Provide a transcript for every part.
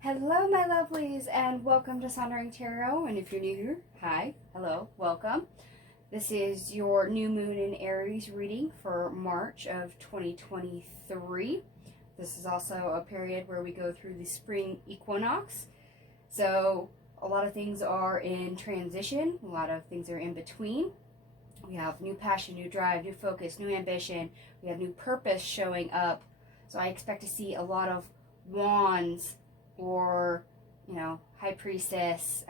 Hello, my lovelies, and welcome to Sondering Tarot. And if you're new here, hi, hello, welcome. This is your new moon in Aries reading for March of 2023. This is also a period where we go through the spring equinox. So a lot of things are in transition, a lot of things are in between. We have new passion, new drive, new focus, new ambition. We have new purpose showing up. So I expect to see a lot of wands or, high priestess,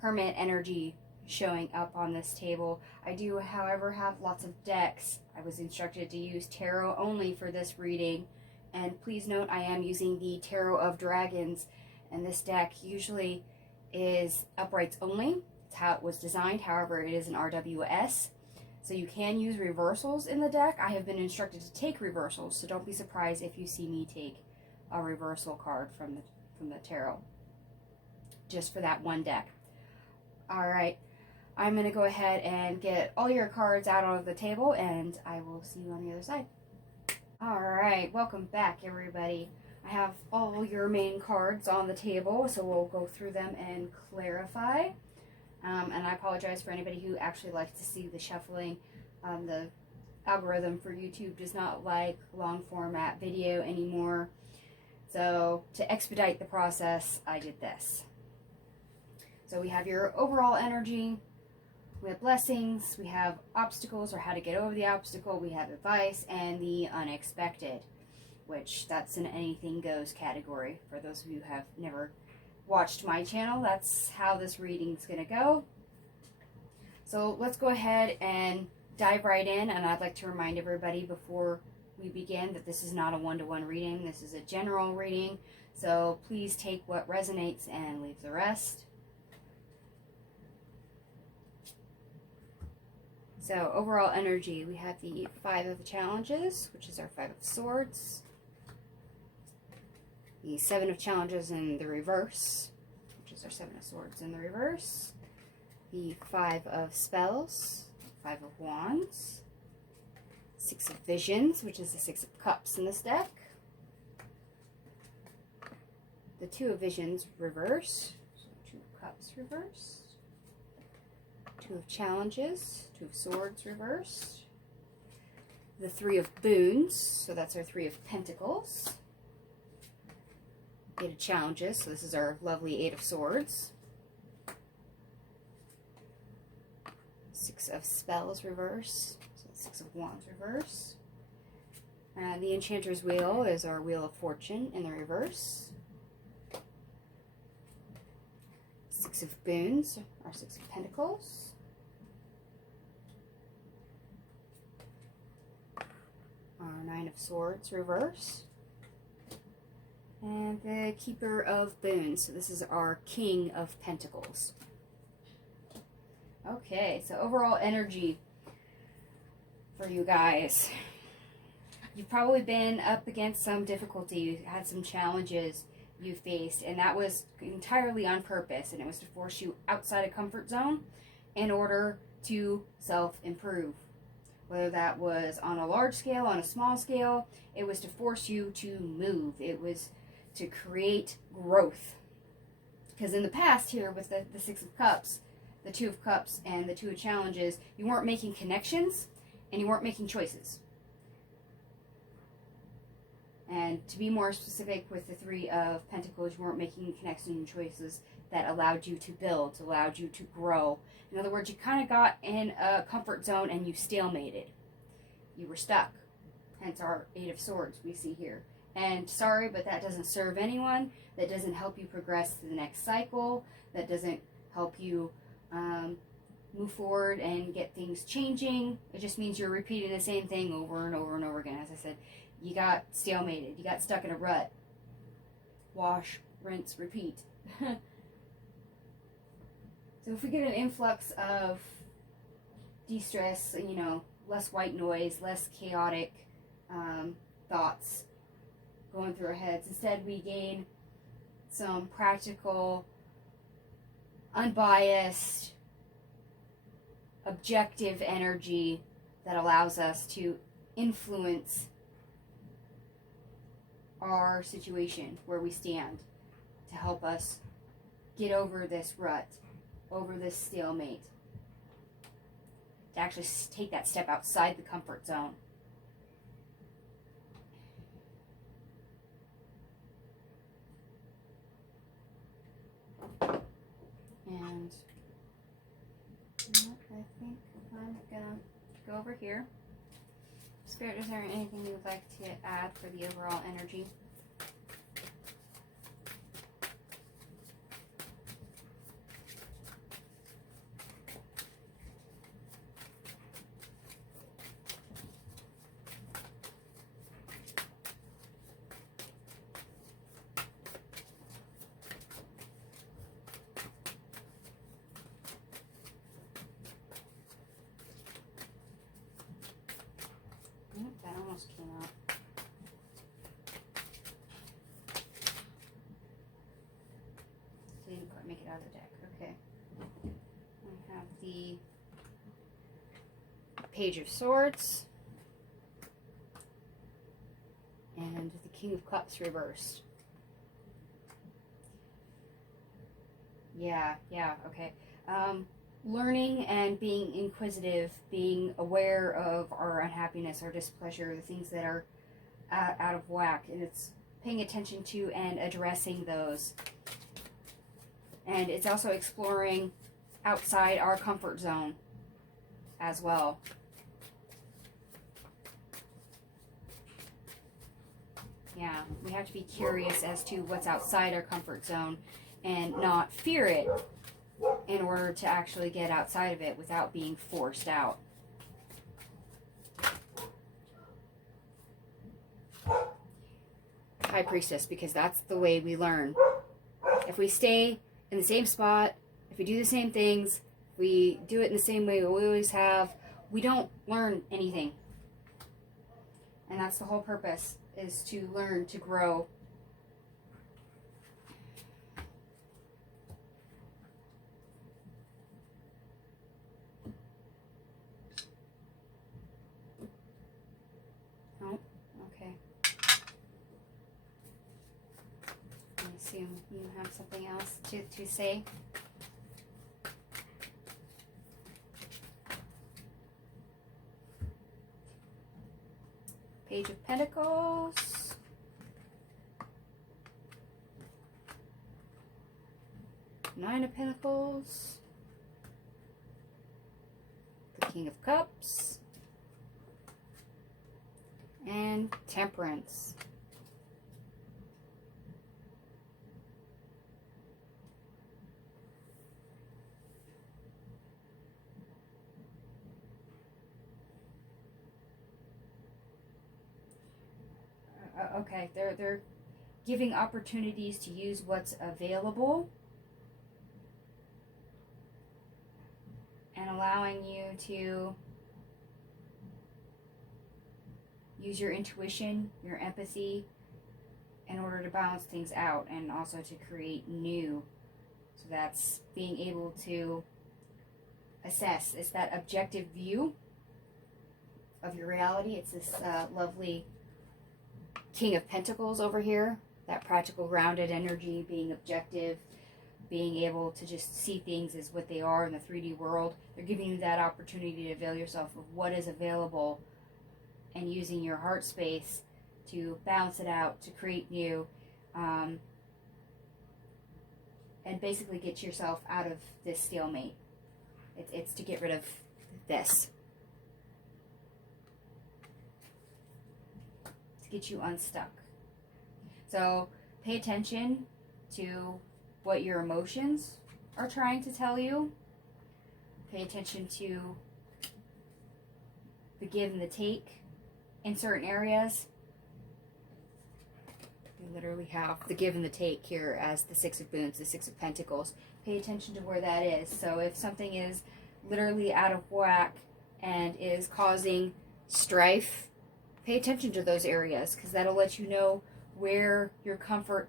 hermit energy showing up on this table. I do, however, have lots of decks. I was instructed to use tarot only for this reading. And please note, I am using the Tarot of Dragons. And this deck usually is uprights only. It's how it was designed. However, it is an RWS. So you can use reversals in the deck. I have been instructed to take reversals, so don't be surprised if you see me take a reversal card from the tarot, just for that one deck. All right, I'm going to go ahead and get all your cards out on the table, and I will see you on the other side. All right, welcome back, everybody. I have all your main cards on the table, so we'll go through them and clarify. And I apologize for anybody who actually likes to see the shuffling. The algorithm for YouTube does not like long format video anymore. So to expedite the process, I did this. So we have your overall energy, we have blessings, we have obstacles or how to get over the obstacle, we have advice, and the unexpected, which that's an anything goes category. For those of you who have never watched my channel, that's how this reading's gonna go. So let's go ahead and dive right in, and I'd like to remind everybody before we begin that this is not a one-to-one reading. This is a general reading, so please take what resonates and leave the rest. So overall energy, we have the Five of Challenges, which is our Five of Swords, the Seven of Challenges in the reverse, which is our Seven of Swords in the reverse, the Five of Spells, Five of Wands, Six of Visions, which is the Six of Cups in this deck, the Two of Visions reverse, so Two of Cups reverse, Two of Challenges, Two of Swords reversed, the Three of Boons, so that's our Three of Pentacles, Eight of Challenges, so this is our lovely Eight of Swords, Six of Spells reverse, so Six of Wands reverse. The Enchanter's Wheel is our Wheel of Fortune in the reverse. Six of Boons, our Six of Pentacles. Our Nine of Swords reverse. And the Keeper of Boons, so this is our King of Pentacles. Okay, so overall energy for you guys. You've probably been up against some difficulty, you had some challenges you faced, and that was entirely on purpose, and it was to force you outside a comfort zone in order to self-improve. Whether that was on a large scale, on a small scale, it was to force you to move. It was to create growth. Because in the past here with the Six of Cups, the Two of Cups, and the Two of Challenges, you weren't making connections and you weren't making choices. And to be more specific with the Three of Pentacles, you weren't making connections and choices that allowed you to build, allowed you to grow. In other words, you kind of got in a comfort zone and you stalemated. You were stuck. Hence our Eight of Swords we see here. And sorry, but that doesn't serve anyone. That doesn't help you progress to the next cycle. That doesn't help you move forward and get things changing. It just means you're repeating the same thing over and over and over again. As I said, you got stalemated. You got stuck in a rut. Wash, rinse, repeat. So if we get an influx of de-stress, less white noise, less chaotic thoughts going through our heads, instead we gain some practical, unbiased, objective energy that allows us to influence our situation where we stand, to help us get over this rut, over this stalemate, to actually take that step outside the comfort zone. And I think I'm gonna go over here. Spirit, is there anything you would like to add for the overall energy? That almost came out. Didn't quite make it out of the deck. Okay. We have the Page of Swords and the King of Cups reversed. Yeah, okay. Learning and being inquisitive, being aware of our unhappiness, our displeasure, the things that are out of whack, and it's paying attention to and addressing those. And it's also exploring outside our comfort zone as well. Yeah, we have to be curious as to what's outside our comfort zone and not fear it, in order to actually get outside of it without being forced out. High Priestess, because that's the way we learn. If we stay in the same spot, if we do the same things, if we do it in the same way we always have, we don't learn anything. And that's the whole purpose, is to learn, to grow. You have something else to say? Page of Pentacles. Nine of Pentacles. The King of Cups. And Temperance. Okay, they're giving opportunities to use what's available and allowing you to use your intuition, your empathy, in order to balance things out and also to create new. So that's being able to assess. It's that objective view of your reality. It's this lovely King of Pentacles over here, that practical, grounded energy, being objective, being able to just see things as what they are in the 3D world. They're giving you that opportunity to avail yourself of what is available and using your heart space to balance it out, to create new, and basically get yourself out of this stalemate. It's to get rid of this. Get you unstuck. So pay attention to what your emotions are trying to tell you. Pay attention to the give and the take in certain areas. We literally have the give and the take here as the Six of Boons, the Six of Pentacles. Pay attention to where that is. So if something is literally out of whack and is causing strife, pay attention to those areas, because that'll let you know where your comfort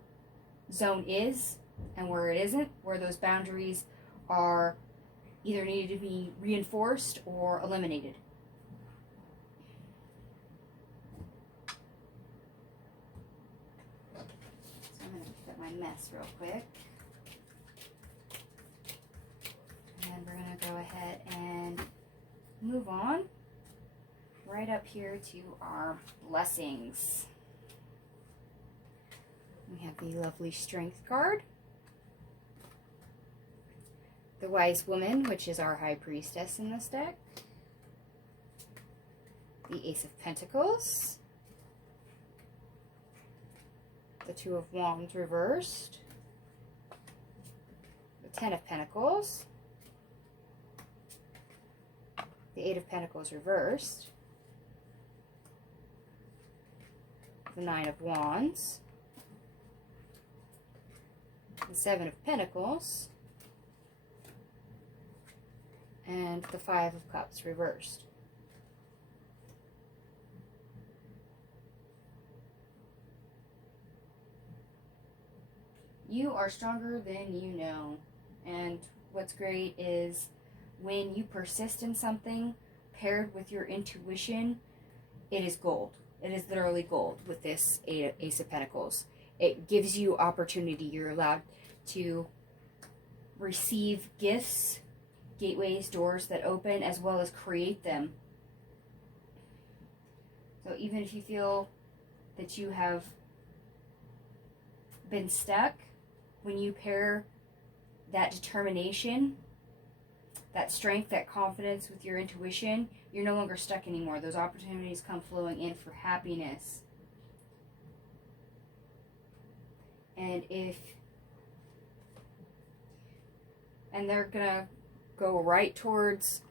zone is and where it isn't, where those boundaries are either needed to be reinforced or eliminated. my mess real quick. And we're going to go ahead and move on right up here to our blessings. We have the lovely Strength card, the Wise Woman, which is our High Priestess in this deck, the Ace of Pentacles, the Two of Wands reversed, the Ten of Pentacles, the Eight of Pentacles reversed, the Nine of Wands, the Seven of Pentacles, and the Five of Cups reversed. You are stronger than you know. And what's great is when you persist in something paired with your intuition, it is gold. It is literally gold with this Ace of Pentacles. It gives you opportunity. You're allowed to receive gifts, gateways, doors that open, as well as create them. So even if you feel that you have been stuck, when you pair that determination, that strength, that confidence with your intuition, you're no longer stuck anymore. Those opportunities come flowing in for happiness. And they're gonna go right towards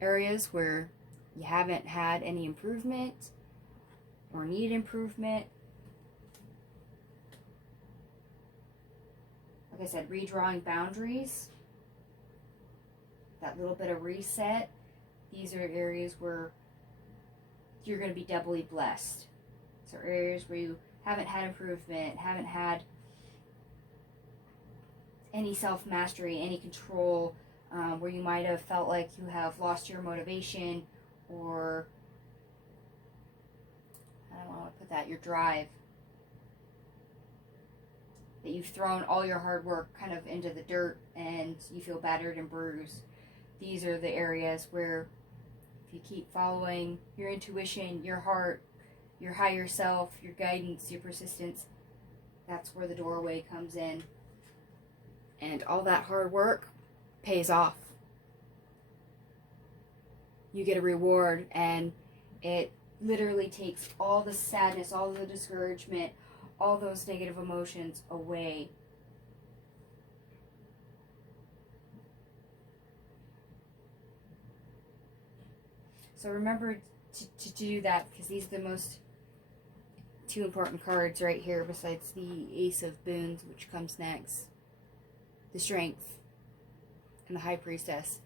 areas where you haven't had any improvement or need improvement. Like I said, redrawing boundaries, that little bit of reset. These are areas where you're going to be doubly blessed. So areas where you haven't had improvement, haven't had any self-mastery, any control, where you might have felt like you have lost your motivation, or, I don't want to put that, your drive. That you've thrown all your hard work kind of into the dirt and you feel battered and bruised. These are the areas where if you keep following your intuition, your heart, your higher self, your guidance, your persistence, that's where the doorway comes in. And all that hard work pays off. You get a reward, and it literally takes all the sadness, all the discouragement, all those negative emotions away. So remember to do that, because these are the two important cards right here, besides the Ace of Boons, which comes next. The Strength and the High Priestess.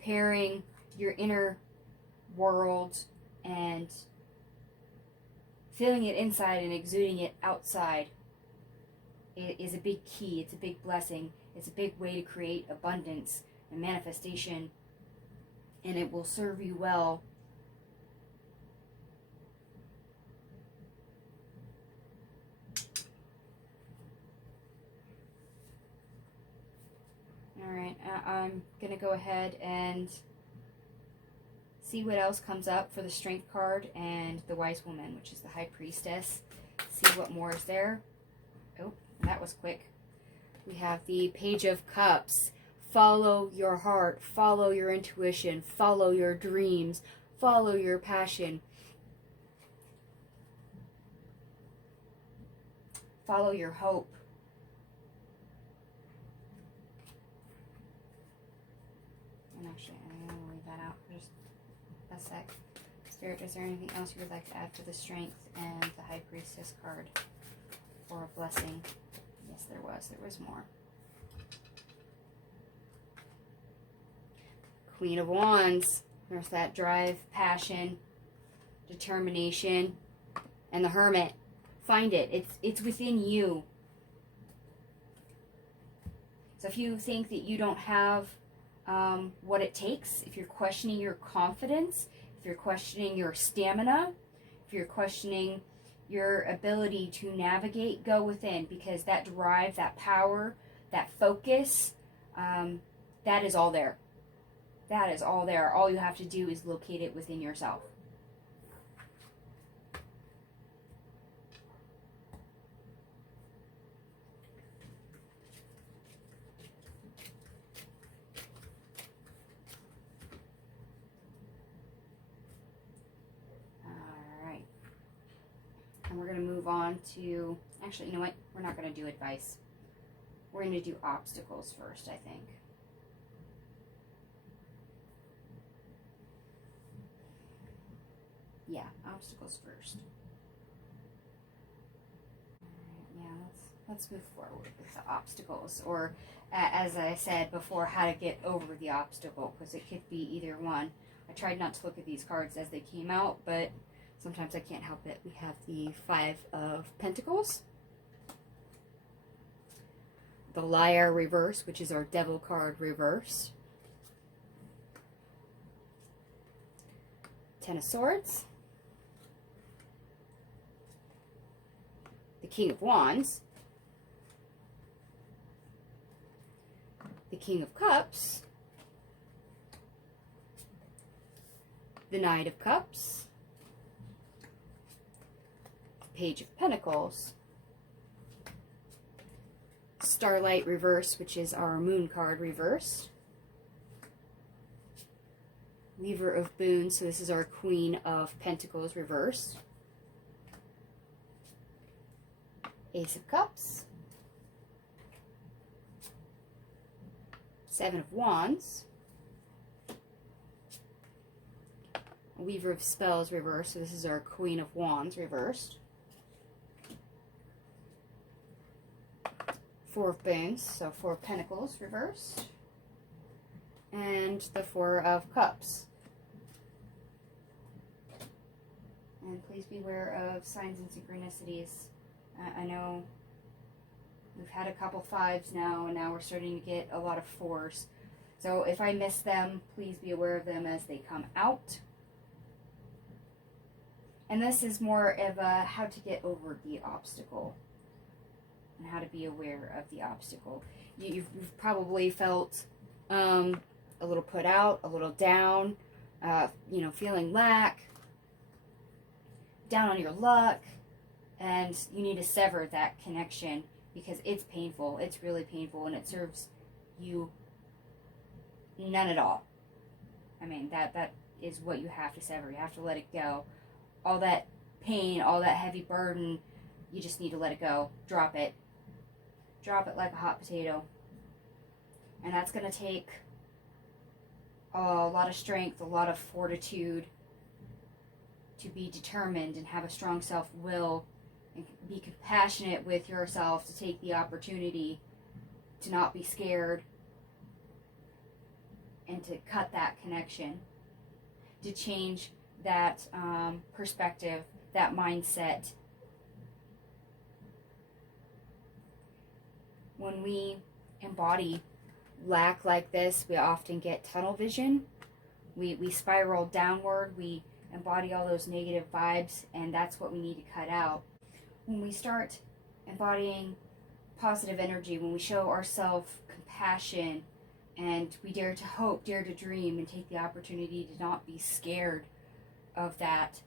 Pairing your inner world and feeling it inside and exuding it outside. It is a big key. It's a big blessing. It's a big way to create abundance and manifestation. And it will serve you well. Alright, I'm going to go ahead and see what else comes up for the Strength card and the Wise Woman, which is the High Priestess. See what more is there. Oh, that was quick. We have the Page of Cups. Follow your heart. Follow your intuition. Follow your dreams. Follow your passion. Follow your hope. And actually, I'm going to leave that out for just a sec. Spirit, is there anything else you would like to add to the Strength and the High Priestess card for a blessing? Yes, there was. There was more. Queen of Wands. There's that drive, passion, determination, and the Hermit. Find it. It's within you. So if you think that you don't have what it takes, if you're questioning your confidence, if you're questioning your stamina, if you're questioning your ability to navigate, go within, because that drive, that power, that focus, that is all there. That is all there. All you have to do is locate it within yourself. And we're going to move on to, actually, you know what? We're not going to do advice. We're going to do obstacles first, I think. Yeah, obstacles first. Yeah, let's move forward with the obstacles. Or, as I said before, how to get over the obstacle, because it could be either one. I tried not to look at these cards as they came out, but sometimes I can't help it. We have the Five of Pentacles, the Liar reverse, which is our Devil card reverse, Ten of Swords, the King of Wands, the King of Cups, the Knight of Cups, Page of Pentacles, Starlight reverse, which is our Moon card reversed, Weaver of Boons, so this is our Queen of Pentacles reversed, Ace of Cups, Seven of Wands, Weaver of Spells reversed, so this is our Queen of Wands reversed, Four of Boons, so Four of Pentacles reversed, and the Four of Cups. And please beware of signs and synchronicities. I know we've had a couple fives now, and now we're starting to get a lot of fours. So if I miss them, please be aware of them as they come out. And this is more of a how to get over the obstacle and how to be aware of the obstacle. You've probably felt a little put out, a little down, feeling lack, down on your luck, and you need to sever that connection because it's painful. It's really painful, and it serves you none at all. I mean, that is what you have to sever. You have to let it go. All that pain, all that heavy burden, you just need to let it go. Drop it. Drop it like a hot potato. And that's going to take a lot of strength, a lot of fortitude to be determined and have a strong self-will and be compassionate with yourself to take the opportunity to not be scared and to cut that connection, to change that perspective, that mindset. When we embody lack like this, we often get tunnel vision. We spiral downward. We embody all those negative vibes, and that's what we need to cut out. When we start embodying positive energy, when we show ourselves compassion, and we dare to hope, dare to dream, and take the opportunity to not be scared of that,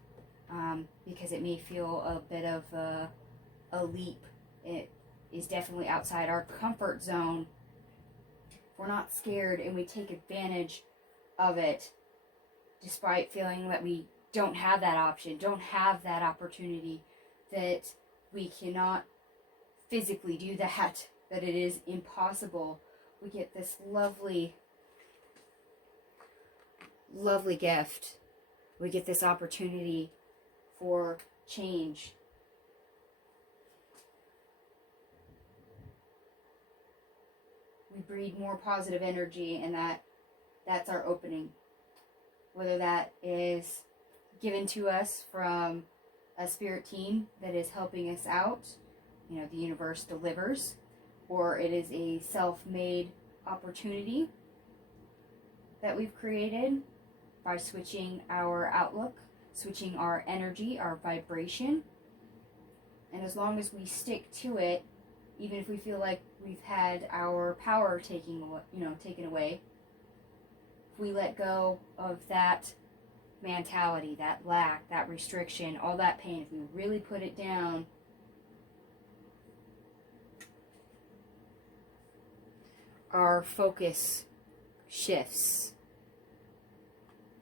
because it may feel a bit of a leap. It is definitely outside our comfort zone. If we're not scared and we take advantage of it, despite feeling that we don't have that option, don't have that opportunity, that we cannot physically do that it is impossible, we get this lovely, lovely gift. We get this opportunity for change. We breed more positive energy, and that's our opening. Whether that is given to us from a spirit team that is helping us out, the universe delivers, or it is a self-made opportunity that we've created by switching our outlook, switching our energy, our vibration, And as long as we stick to it, even if we feel like we've had our power taken away, if we let go of that mentality, that lack, that restriction, all that pain, if we really put it down, our focus shifts.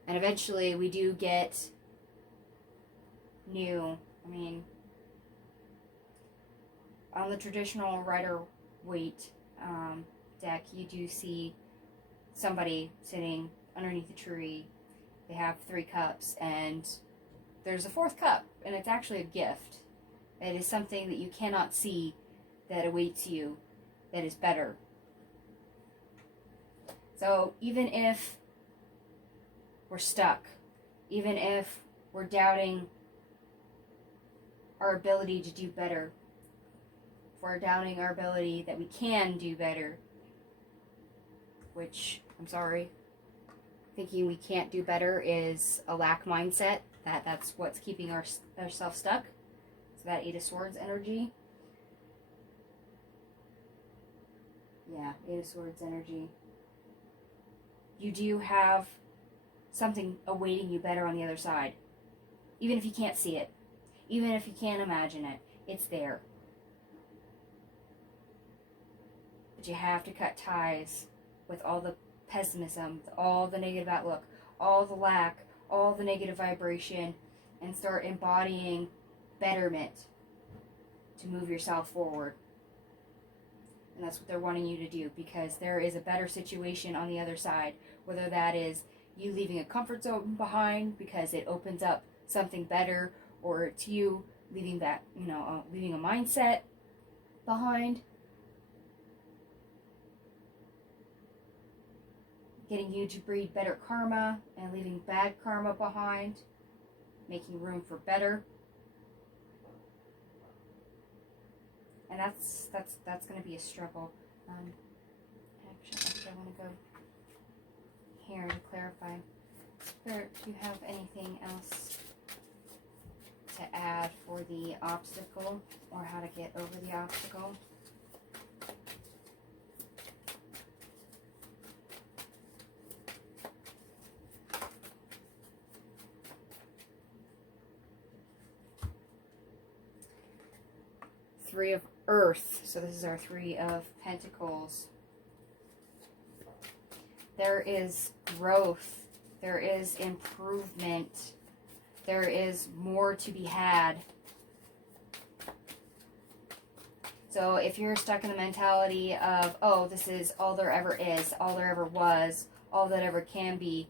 And eventually we do get new, on the traditional Rider-Waite deck, you do see somebody sitting underneath a tree. They have 3 cups, and there's a 4th cup, and it's actually a gift. It is something that you cannot see that awaits you that is better. So even if we're stuck, even if we're doubting our ability to do better, if we're doubting our ability that we can do better, which, I'm sorry, thinking we can't do better is a lack mindset. That's what's keeping ourselves stuck. So that 8 of Swords energy. Yeah, 8 of Swords energy. You do have something awaiting you better on the other side. Even if you can't see it. Even if you can't imagine it. It's there. But you have to cut ties with all the pessimism, all the negative outlook, all the lack, all the negative vibration, and start embodying betterment to move yourself forward. And that's what they're wanting you to do, because there is a better situation on the other side, whether that is you leaving a comfort zone behind because it opens up something better, or it's you leaving that, leaving a mindset behind, getting you to breed better karma and leaving bad karma behind, making room for better. And that's going to be a struggle. Actually, I want to go here to clarify. Spirit, do you have anything else to add for the obstacle, or how to get over the obstacle? Three of Earth. So this is our 3 of Pentacles. There is growth. There is improvement. There is more to be had. So if you're stuck in the mentality of, oh, this is all there ever is, all there ever was, all that ever can be,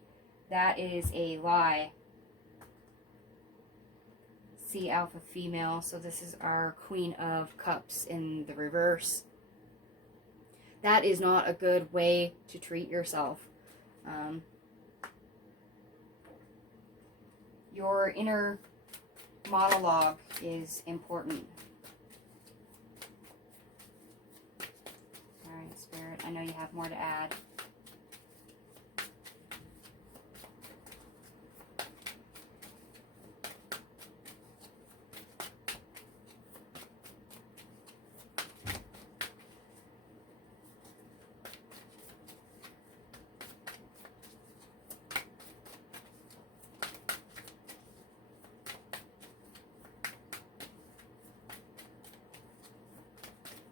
that is a lie. See, Alpha female. So this is our Queen of Cups in the reverse. That is not a good way to treat yourself. Your inner monologue is important. Alright, Spirit, I know you have more to add.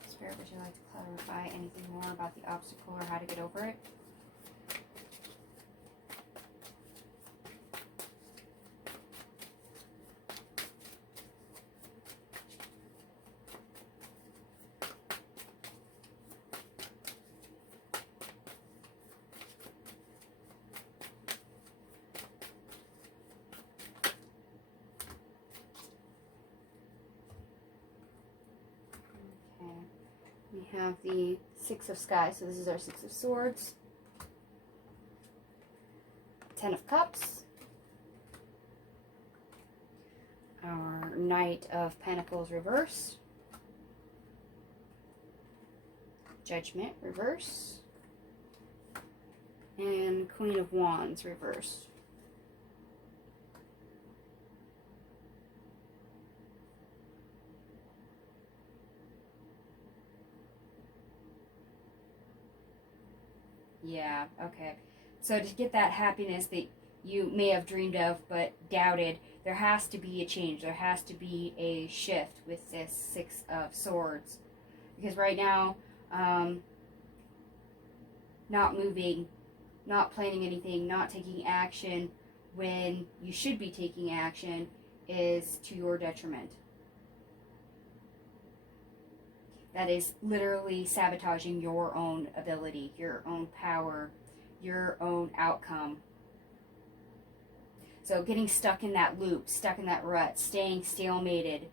Spirit, would you like to clarify anything more about the obstacle or how to get over it? We have the 6 of Sky, so this is our 6 of Swords. 10 of Cups. Our Knight of Pentacles reverse. Judgment reverse. And Queen of Wands reverse. Yeah, okay. So to get that happiness that you may have dreamed of but doubted, there has to be a change. There has to be a shift with this Six of Swords. Because right now, not moving, not planning anything, not taking action when you should be taking action is to your detriment. That is literally sabotaging your own ability, your own power, your own outcome. So getting stuck in that loop, stuck in that rut, staying stalemated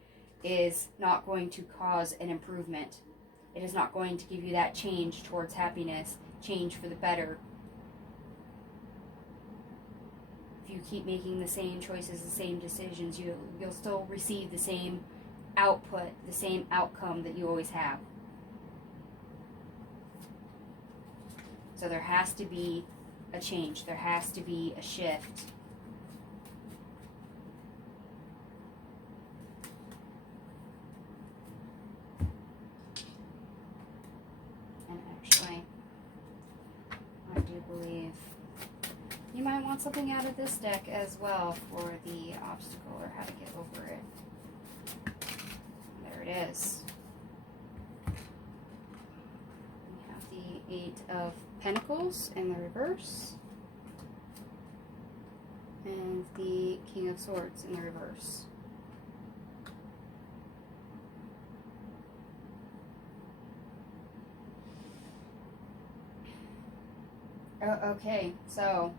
is not going to cause an improvement. It is not going to give you that change towards happiness, change for the better. If you keep making the same choices, the same decisions, you'll still receive the same output, the same outcome that you always have. So there has to be a change. There has to be a shift. And actually, I do believe you might want something out of this deck as well for the obstacle or how to get over it. There it is. We have the Eight of Pentacles in the reverse. And the King of Swords in the reverse. Okay, so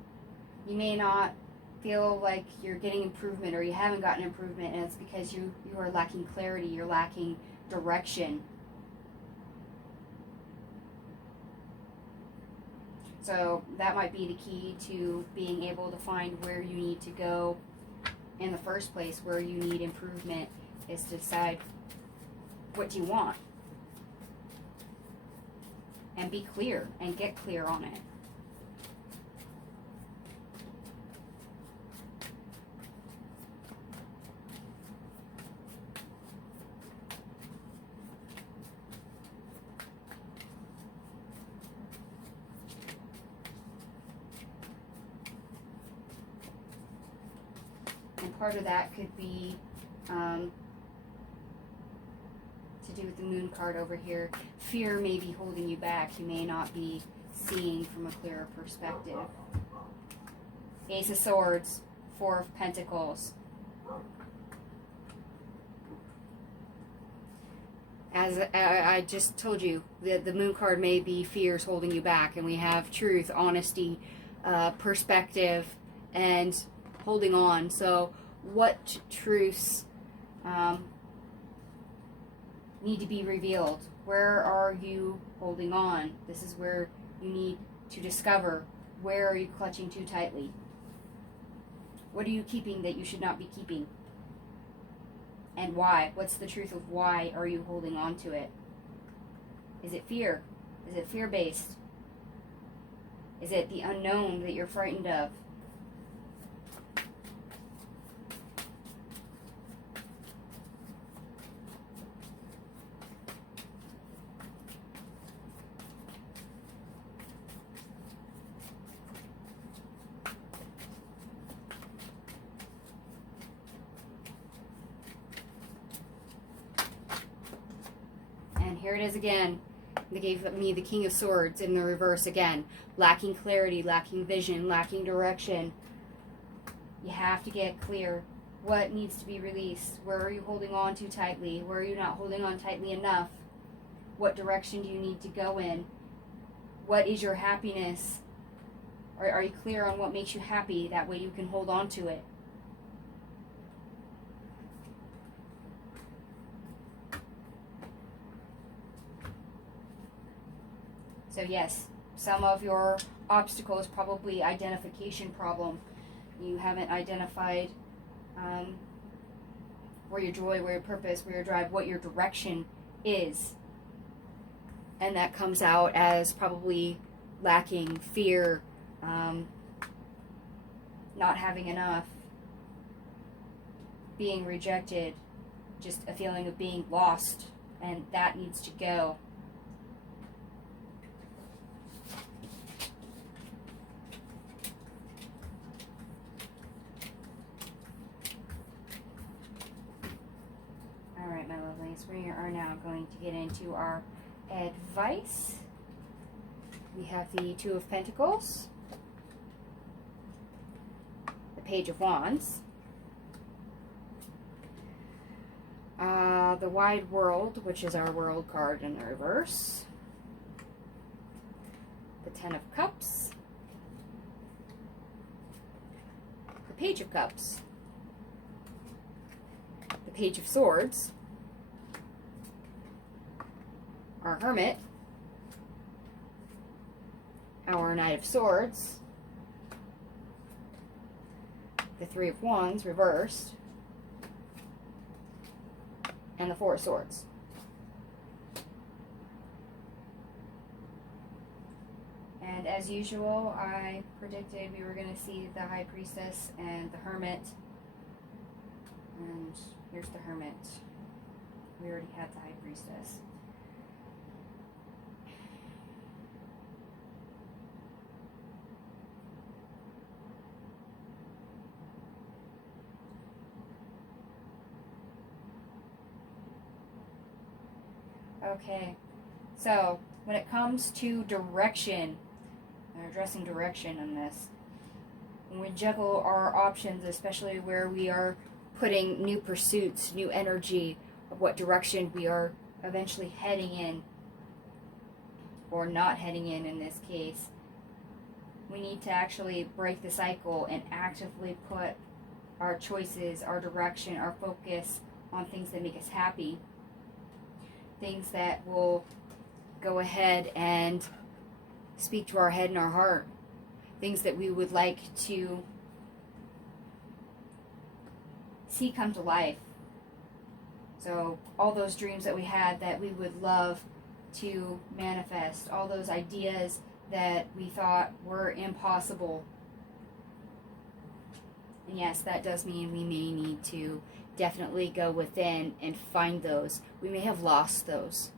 you may not feel like you're getting improvement or you haven't gotten improvement, and it's because you are lacking clarity, you're lacking direction. So that might be the key to being able to find where you need to go in the first place, where you need improvement, is to decide what do you want. And be clear and get clear on it. And part of that could be to do with the Moon card over here. Fear may be holding you back. You may not be seeing from a clearer perspective. Ace of Swords, Four of Pentacles. As I just told you, the Moon card may be fears holding you back, and we have truth, honesty, perspective, and holding on. So what truths need to be revealed? Where are you holding on? This is where you need to discover. Where are you clutching too tightly? What are you keeping that you should not be keeping? And why? What's the truth of why are you holding on to it? Is it fear? Is it fear-based? Is it the unknown that you're frightened of? Here it is again. They gave me the King of Swords in the reverse again. Lacking clarity, lacking vision, lacking direction. You have to get clear. What needs to be released? Where are you holding on too tightly? Where are you not holding on tightly enough? What direction do you need to go in? What is your happiness? Are you clear on what makes you happy? That way you can hold on to it. So yes, some of your obstacle is probably identification problem. You haven't identified where your joy, where your purpose, where your drive, what your direction is. And that comes out as probably lacking fear, not having enough, being rejected, just a feeling of being lost, and that needs to go. are now going to get into our advice. We have the Two of Pentacles, the Page of Wands, the Wide World, which is our World card in the reverse, the Ten of Cups, the Page of Cups, the Page of Swords, our Hermit, our Knight of Swords, the Three of Wands reversed, and the Four of Swords. And as usual, I predicted we were going to see the High Priestess and the Hermit. And here's the Hermit. We already had the High Priestess. Okay, so when it comes to direction, addressing direction in this, when we juggle our options, especially where we are putting new pursuits, new energy of what direction we are eventually heading in, or not heading in this case, we need to actually break the cycle and actively put our choices, our direction, our focus on things that make us happy. Things that will go ahead and speak to our head and our heart. Things that we would like to see come to life. So all those dreams that we had that we would love to manifest, all those ideas that we thought were impossible. And yes, that does mean we may need to definitely go within and find those. We may have lost those.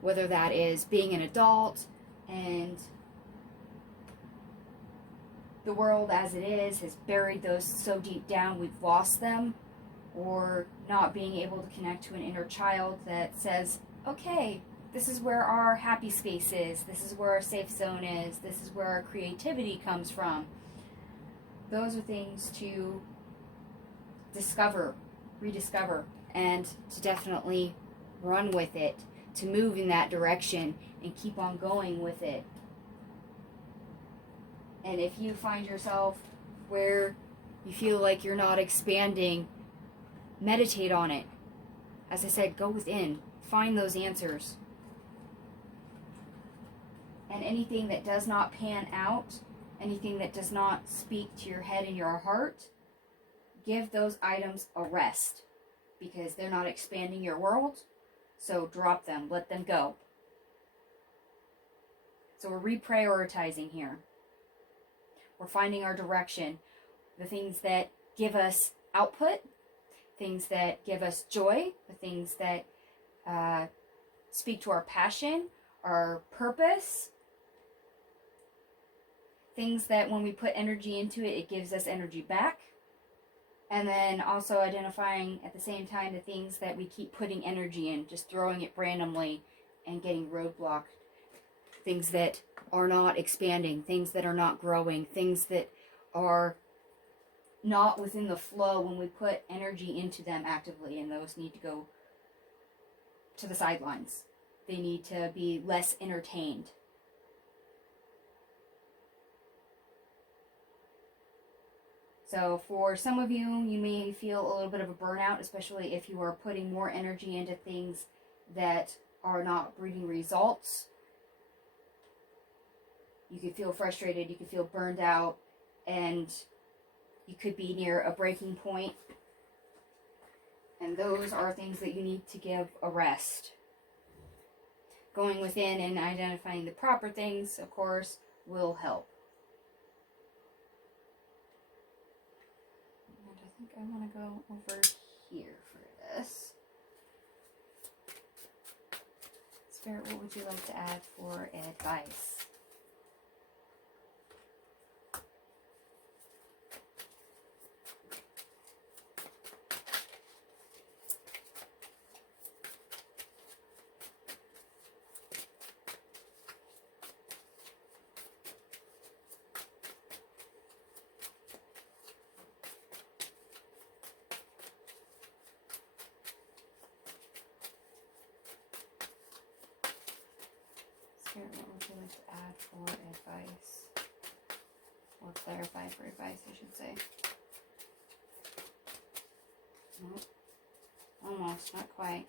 Whether that is being an adult and the world as it is has buried those so deep down we've lost them, or not being able to connect to an inner child that says, okay, this is where our happy space is, this is where our safe zone is, this is where our creativity comes from. Those are things to discover, rediscover, and to definitely run with it, to move in that direction and keep on going with it. And if you find yourself where you feel like you're not expanding, meditate on it. As I said, go within, find those answers. And anything that does not pan out, anything that does not speak to your head and your heart, give those items a rest, because they're not expanding your world. So drop them, let them go. So we're reprioritizing here. We're finding our direction, the things that give us output, things that give us joy, the things that speak to our passion, our purpose, things that when we put energy into it, it gives us energy back. And then also identifying at the same time the things that we keep putting energy in, just throwing it randomly and getting roadblocked. Things that are not expanding, things that are not growing, things that are not within the flow when we put energy into them actively, and those need to go to the sidelines. They need to be less entertained. So for some of you, you may feel a little bit of a burnout, especially if you are putting more energy into things that are not bringing results. You could feel frustrated, you could feel burned out, and you could be near a breaking point. And those are things that you need to give a rest. Going within and identifying the proper things, of course, will help. And I think I want to go over here for this. Spirit, what would you like to add for advice? for advice. Or clarify for advice, I should say. Nope. Almost, not quite.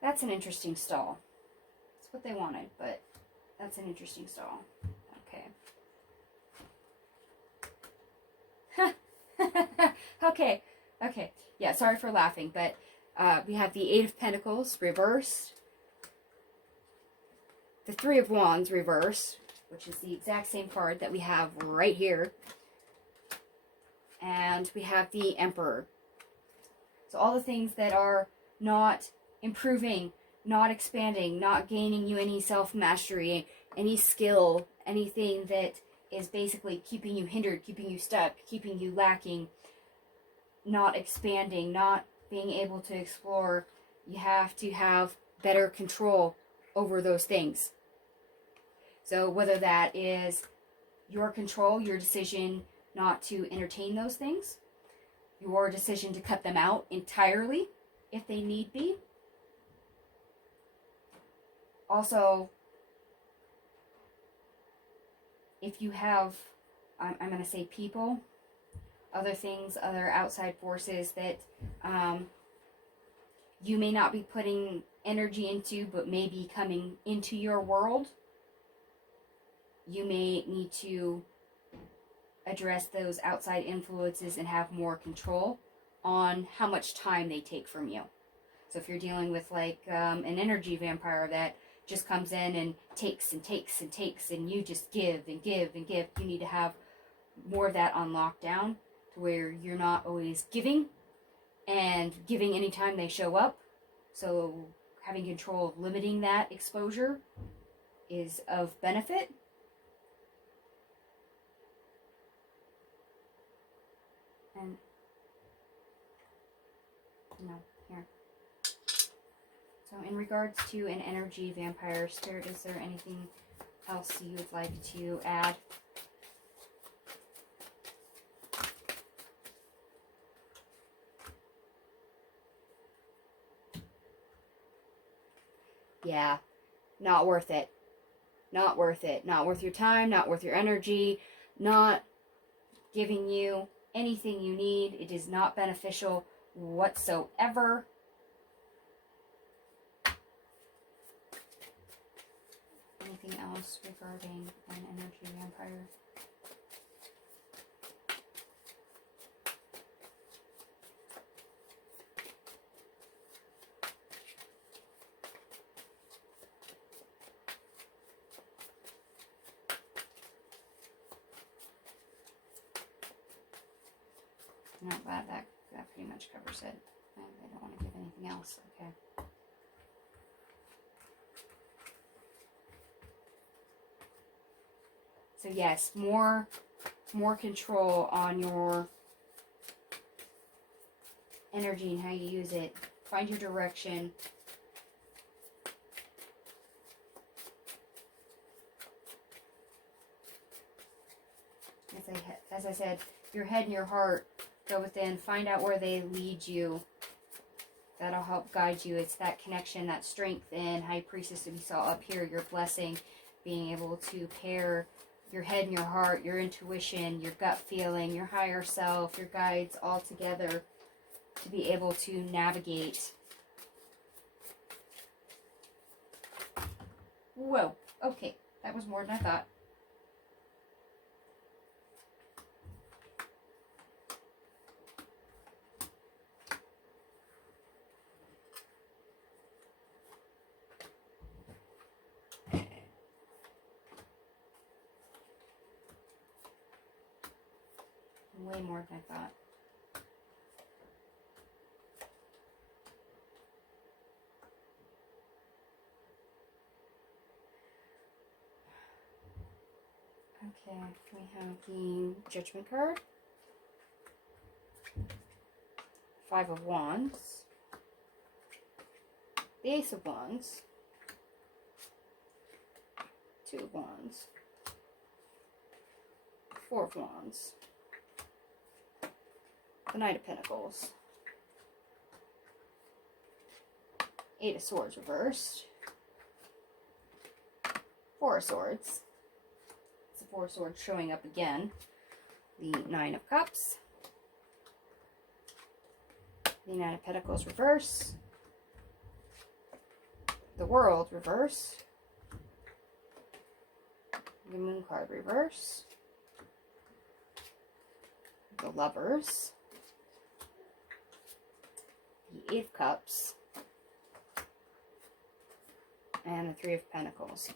That's an interesting stall. That's what they wanted, but that's an interesting stall. Okay. Okay. Yeah, sorry for laughing, but we have the Eight of Pentacles reversed. The Three of Wands reversed, which is the exact same card that we have right here. And we have the Emperor. So all the things that are not improving, not expanding, not gaining you any self-mastery, any skill, anything that is basically keeping you hindered, keeping you stuck, keeping you lacking, not expanding, not being able to explore. You have to have better control over those things. So whether that is your control, your decision not to entertain those things, your decision to cut them out entirely if they need be. Also, if you have, I'm going to say people, other things, other outside forces that you may not be putting energy into, but may be coming into your world, you may need to address those outside influences and have more control on how much time they take from you. So if you're dealing with like an energy vampire that just comes in and takes and takes and takes, and you just give and give and give, you need to have more of that on lockdown to where you're not always giving and giving anytime they show up. So having control of limiting that exposure is of benefit. And no, here. So in regards to an energy vampire, Spirit, is there anything else you would like to add? Yeah, not worth it. Not worth it. Not worth your time, not worth your energy, not giving you anything you need. It is not beneficial whatsoever. Anything else regarding an energy vampire? No, that pretty much covers it. I don't want to give anything else. Okay. So yes, more control on your energy and how you use it. Find your direction. As I said, your head and your heart, go within, find out where they lead you. That'll help guide you. It's that connection, that strength in High Priestess that we saw up here, your blessing, being able to pair your head and your heart, your intuition, your gut feeling, your higher self, your guides all together to be able to navigate. Whoa, okay, that was more than I thought. Way more than I thought. Okay, we have the Judgment card, Five of Wands, the Ace of Wands, Two of Wands, Four of Wands, the Knight of Pentacles. Eight of Swords reversed. Four of Swords. It's the Four of Swords showing up again. The Nine of Cups. The Nine of Pentacles reverse. The World reverse. The Moon card reverse. The Lovers. The Eight of Cups. And the Three of Pentacles.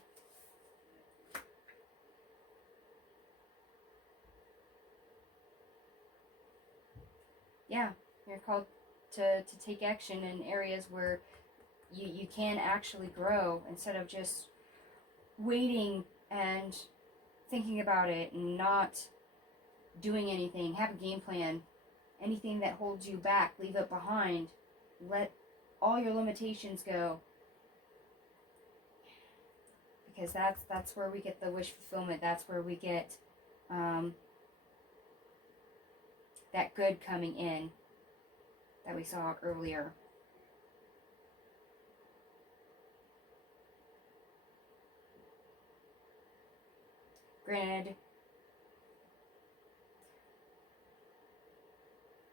Yeah, you're called to take action in areas where you can actually grow instead of just waiting and thinking about it and not doing anything. Have a game plan. Anything that holds you back, leave it behind. Let all your limitations go. Because that's where we get the wish fulfillment. That's where we get that good coming in that we saw earlier. Granted,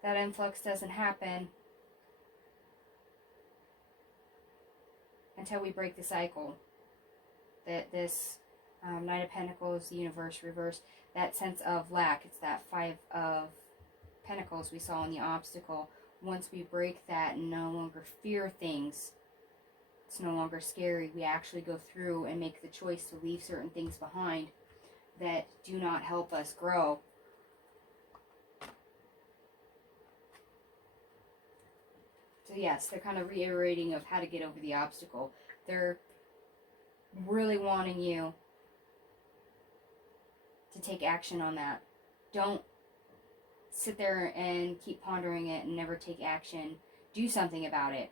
that influx doesn't happen until we break the cycle. That this Knight of Pentacles, the universe reverse, that sense of lack, it's that Five of Pentacles we saw in the obstacle. Once we break that and no longer fear things, it's no longer scary. We actually go through and make the choice to leave certain things behind that do not help us grow. So yes, they're kind of reiterating of how to get over the obstacle. They're really wanting you to take action on that. Don't sit there and keep pondering it and never take action. Do something about it.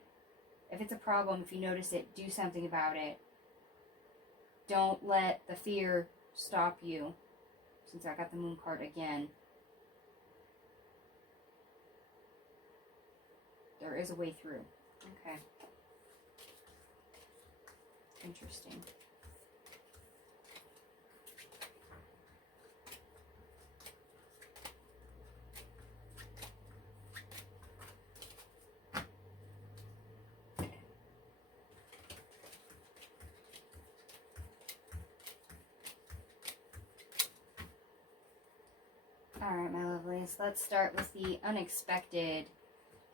If it's a problem, if you notice it, do something about it. Don't let the fear stop you. Since I got the Moon card again. There is a way through. Okay. Interesting. Alright, my lovelies, let's start with the unexpected.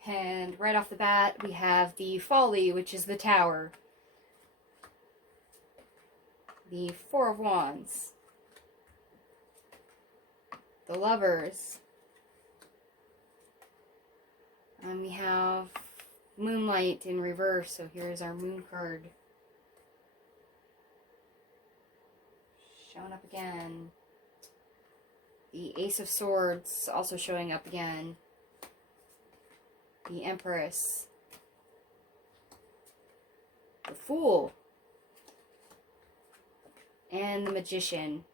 And right off the bat, we have the Folly, which is the Tower. The Four of Wands. The Lovers. And we have Moonlight in reverse, so here's our Moon card. Showing up again. The Ace of Swords also showing up again. The Empress. The Fool. And the Magician.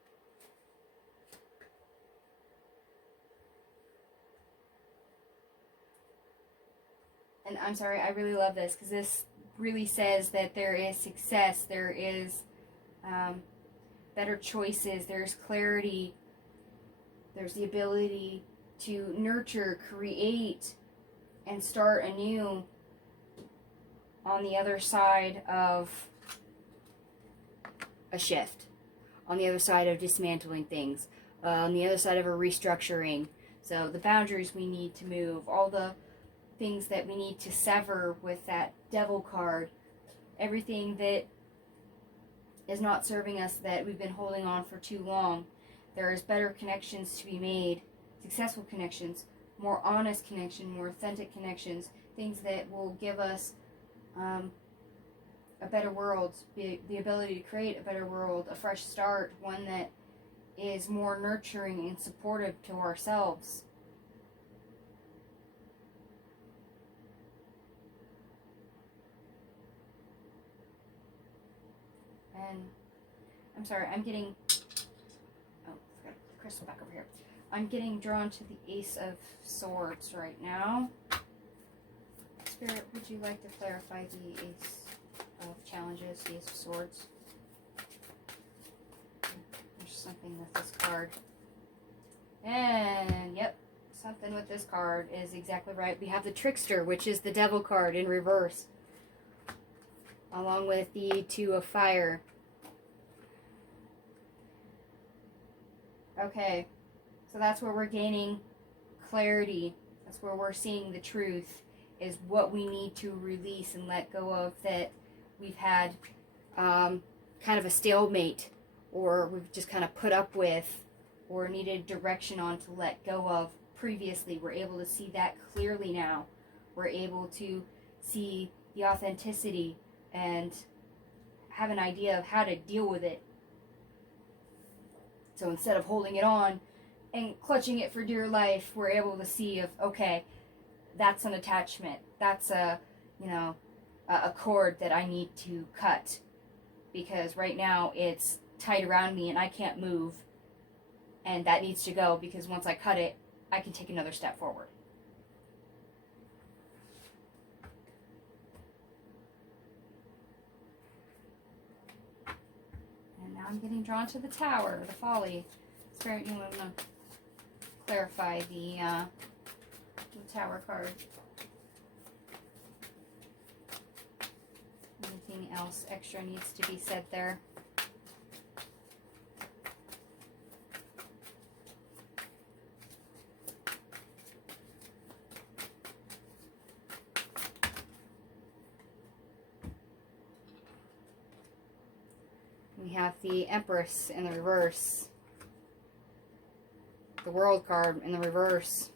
And I'm sorry, I really love this because this really says that there is success, there is better choices, there's clarity. There's the ability to nurture, create, and start anew on the other side of a shift. On the other side of dismantling things. On the other side of a restructuring. So the boundaries we need to move. All the things that we need to sever with that Devil card. Everything that is not serving us that we've been holding on for too long. There's better connections to be made, successful connections, more honest connection, more authentic connections, things that will give us a better world, the ability to create a better world, a fresh start, one that is more nurturing and supportive to ourselves. And I'm sorry, I'm getting... crystal back over here. I'm getting drawn to the Ace of Swords right now. Spirit, would you like to clarify the Ace of Challenges, the Ace of Swords? There's something with this card. And, yep, something with this card is exactly right. We have the Trickster, which is the Devil card in reverse, along with the Two of Fire. Okay, so that's where we're gaining clarity. That's where we're seeing the truth, is what we need to release and let go of, that we've had kind of a stalemate, or we've just kind of put up with, or needed direction on to let go of previously. We're able to see that clearly now. We're able to see the authenticity and have an idea of how to deal with it. So instead of holding it on and clutching it for dear life, we're able to see of, okay, that's an attachment. That's a cord that I need to cut, because right now it's tight around me and I can't move, and that needs to go, because once I cut it, I can take another step forward. And now I'm getting drawn to the Tower, the Folly. Spirit, you want to clarify the Tower card? Anything else extra needs to be said there? We have the Empress in the reverse, the World card in the reverse,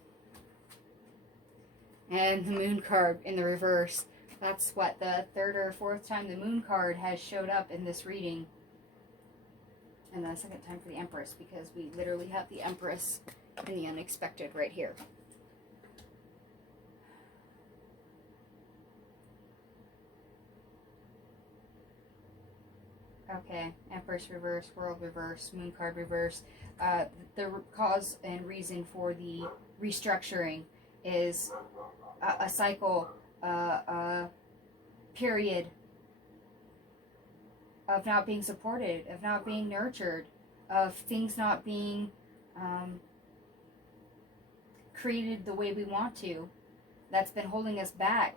and the Moon card in the reverse. That's what, the third or fourth time the Moon card has showed up in this reading. And the second time for the Empress, because we literally have the Empress and the unexpected right here. Okay, Empress reverse, World reverse, Moon card reverse. The cause and reason for the restructuring is a cycle, a period of not being supported, of not being nurtured, of things not being created the way we want to. That's been holding us back.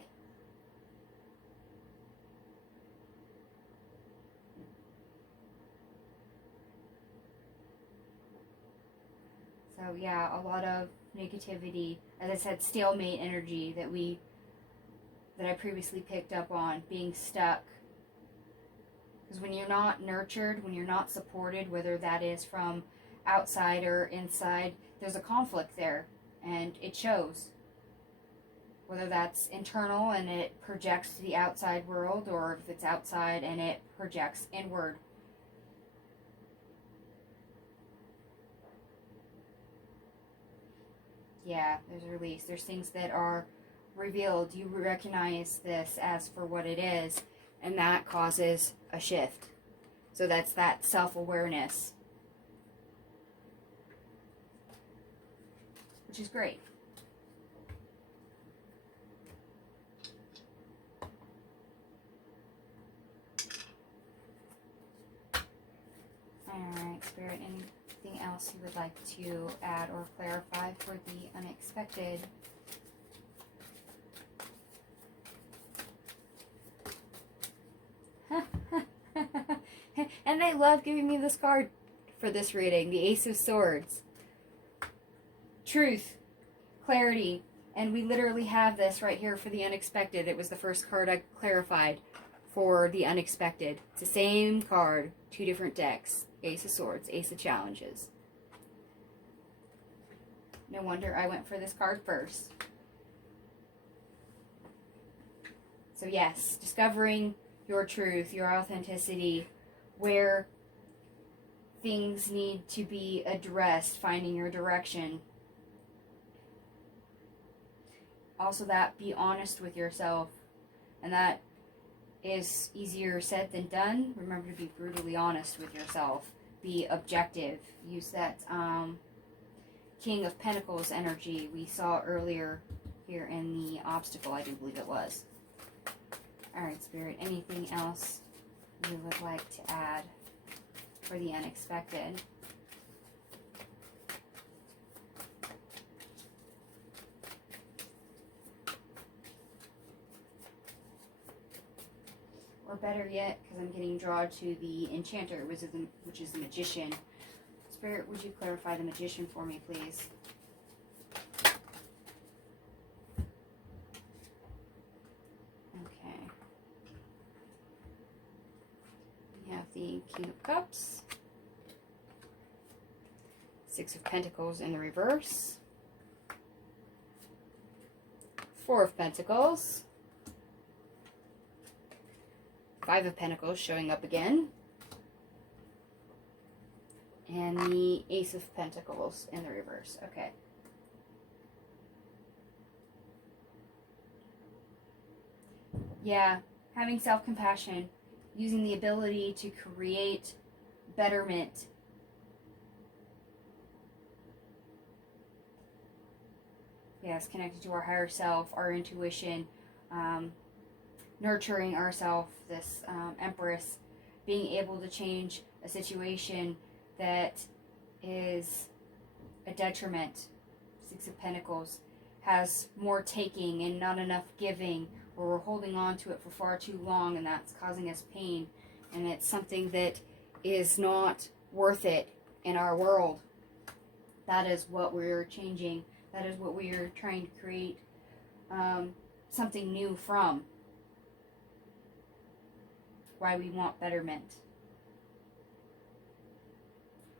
So yeah, a lot of negativity, as I said, stalemate energy that I previously picked up on, being stuck. Because when you're not nurtured, when you're not supported, whether that is from outside or inside, there's a conflict there, and it shows. Whether that's internal and it projects to the outside world, or if it's outside and it projects inward. Yeah, there's a release. There's things that are revealed. You recognize this as for what it is, and that causes a shift. So that's that self-awareness, which is great. Alright, Spirit, anything else you would like to add or clarify for the unexpected? And they love giving me this card for this reading, the Ace of Swords. Truth, clarity, and we literally have this right here for the unexpected. It was the first card I clarified for the unexpected. It's the same card, two different decks. Ace of Swords, Ace of Challenges. No wonder I went for this card first. So yes, discovering your truth, your authenticity, where things need to be addressed, finding your direction. Also that, be honest with yourself. And that is easier said than done. Remember to be brutally honest with yourself. Be objective. Use that King of Pentacles energy we saw earlier here in the obstacle, I do believe it was. Alright, Spirit, anything else you would like to add for the unexpected? Or better yet, because I'm getting drawn to the Enchanter, which is the Magician. Spirit, would you clarify the Magician for me, please? Okay. We have the King of Cups. Six of Pentacles in the reverse. Four of Pentacles. Five of Pentacles showing up again. And the Ace of Pentacles in the reverse. Okay. Yeah, having self-compassion, using the ability to create betterment. Yes, connected to our higher self, our intuition, nurturing ourselves, this Empress, being able to change a situation that is a detriment. Six of Pentacles has more taking and not enough giving, or we're holding on to it for far too long, and that's causing us pain, and it's something that is not worth it in our world. That is what we're changing. That is what we are trying to create something new from. Why we want betterment.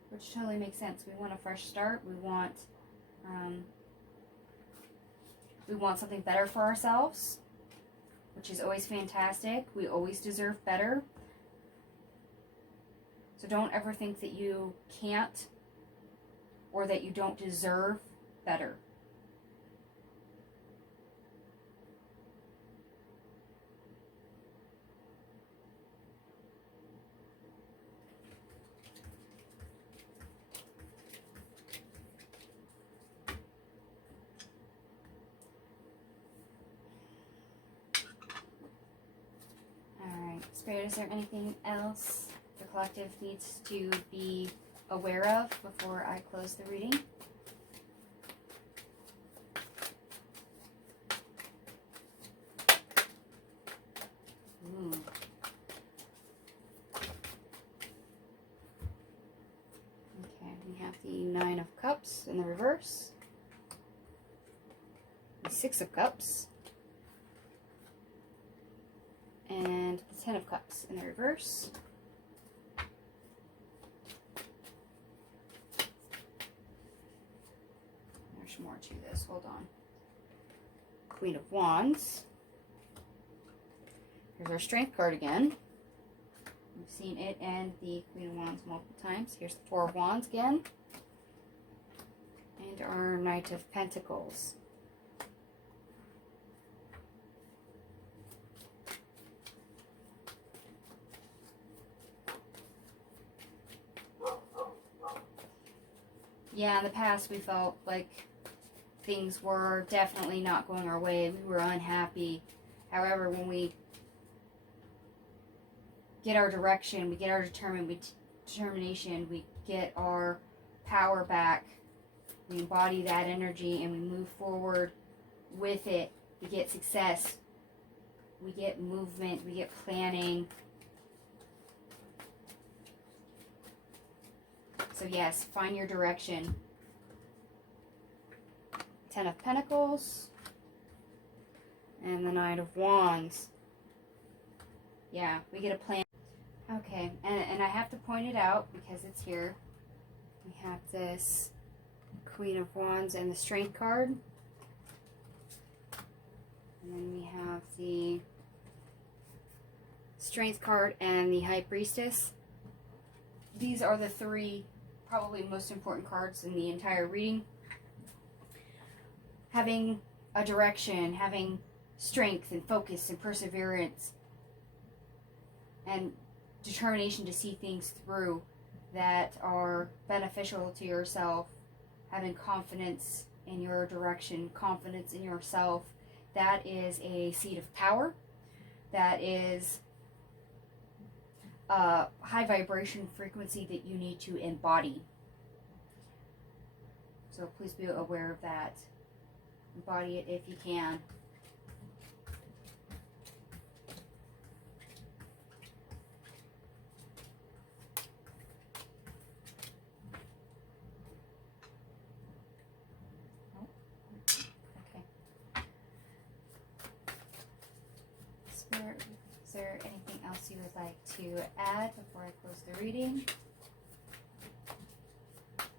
Which totally makes sense. We want a fresh start. We want something better for ourselves, which is always fantastic. We always deserve better. So don't ever think that you can't or that you don't deserve better. Spirit, is there anything else the collective needs to be aware of before I close the reading? Ooh. Okay, we have the Nine of Cups in the reverse, the Six of Cups, and the Ten of Cups in the reverse. There's more to this. Hold on. Queen of Wands. Here's our Strength card again. We've seen it and the Queen of Wands multiple times. Here's the Four of Wands again. And our Knight of Pentacles. Yeah, in the past we felt like things were definitely not going our way. We were unhappy. However, when we get our direction, we get our determination, we get our power back, we embody that energy and we move forward with it. We get success. We get movement. We get planning. So yes, find your direction. Ten of Pentacles. And the Knight of Wands. Yeah, we get a plan. Okay, and I have to point it out because it's here. We have this Queen of Wands and the Strength card. And then we have the Strength card and the High Priestess. These are the three probably most important cards in the entire reading. Having a direction, having strength and focus and perseverance and determination to see things through that are beneficial to yourself, having confidence in your direction, confidence in yourself. That is a seed of power. That is a high vibration frequency that you need to embody. So please be aware of that. Embody it if you can. Is there anything else you would like to add before I close the reading?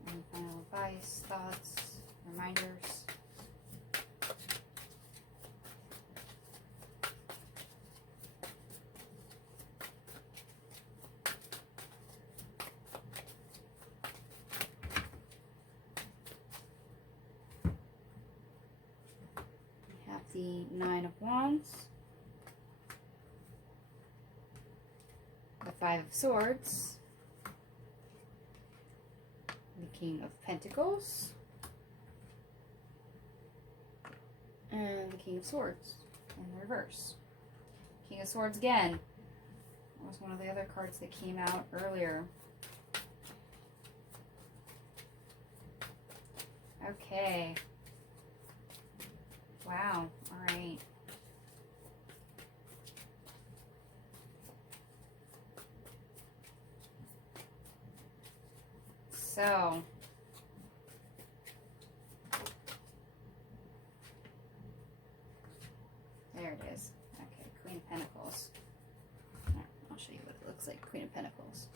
Any final advice, thoughts, reminders? We have the Nine of Wands. The Five of Swords, the King of Pentacles, and the King of Swords in reverse. King of Swords again. That was one of the other cards that came out earlier. Okay. Wow. All right. So, there it is. Okay, Queen of Pentacles. I'll show you what it looks like, Queen of Pentacles.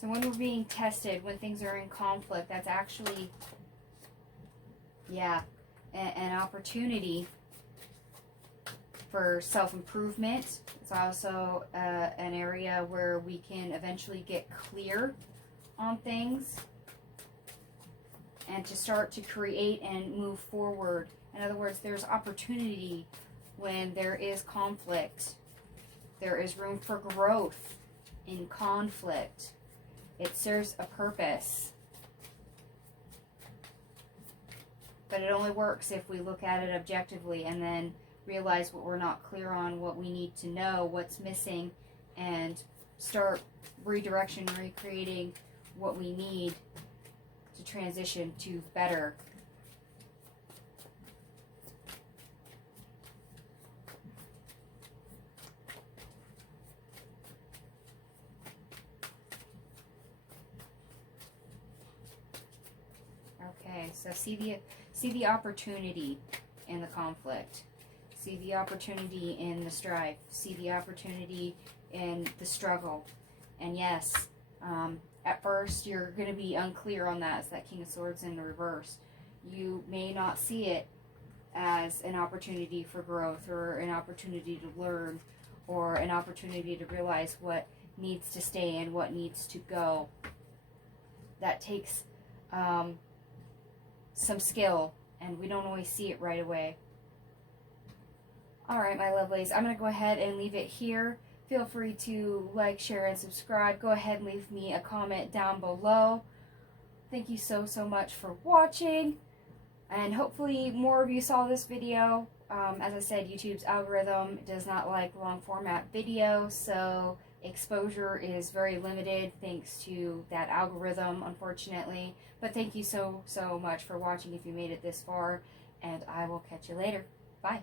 So when we're being tested, when things are in conflict, that's actually, yeah, an opportunity for self-improvement. It's also an area where we can eventually get clear on things and to start to create and move forward. In other words, there's opportunity when there is conflict. There is room for growth in conflict. It serves a purpose. But it only works if we look at it objectively and then realize what we're not clear on, what we need to know, what's missing, and start redirection, recreating what we need to transition to better. Okay, so see the opportunity in the conflict. See the opportunity in the strife. See the opportunity in the struggle. And yes, at first you're going to be unclear on that. It's that King of Swords in the reverse. You may not see it as an opportunity for growth or an opportunity to learn or an opportunity to realize what needs to stay and what needs to go. That takes some skill, and we don't always see it right away. Alright, my lovelies, I'm going to go ahead and leave it here. Feel free to like, share, and subscribe. Go ahead and leave me a comment down below. Thank you so much for watching. And hopefully more of you saw this video. As I said, YouTube's algorithm does not like long format video, so exposure is very limited thanks to that algorithm, unfortunately. But thank you so much for watching if you made it this far, and I will catch you later. Bye.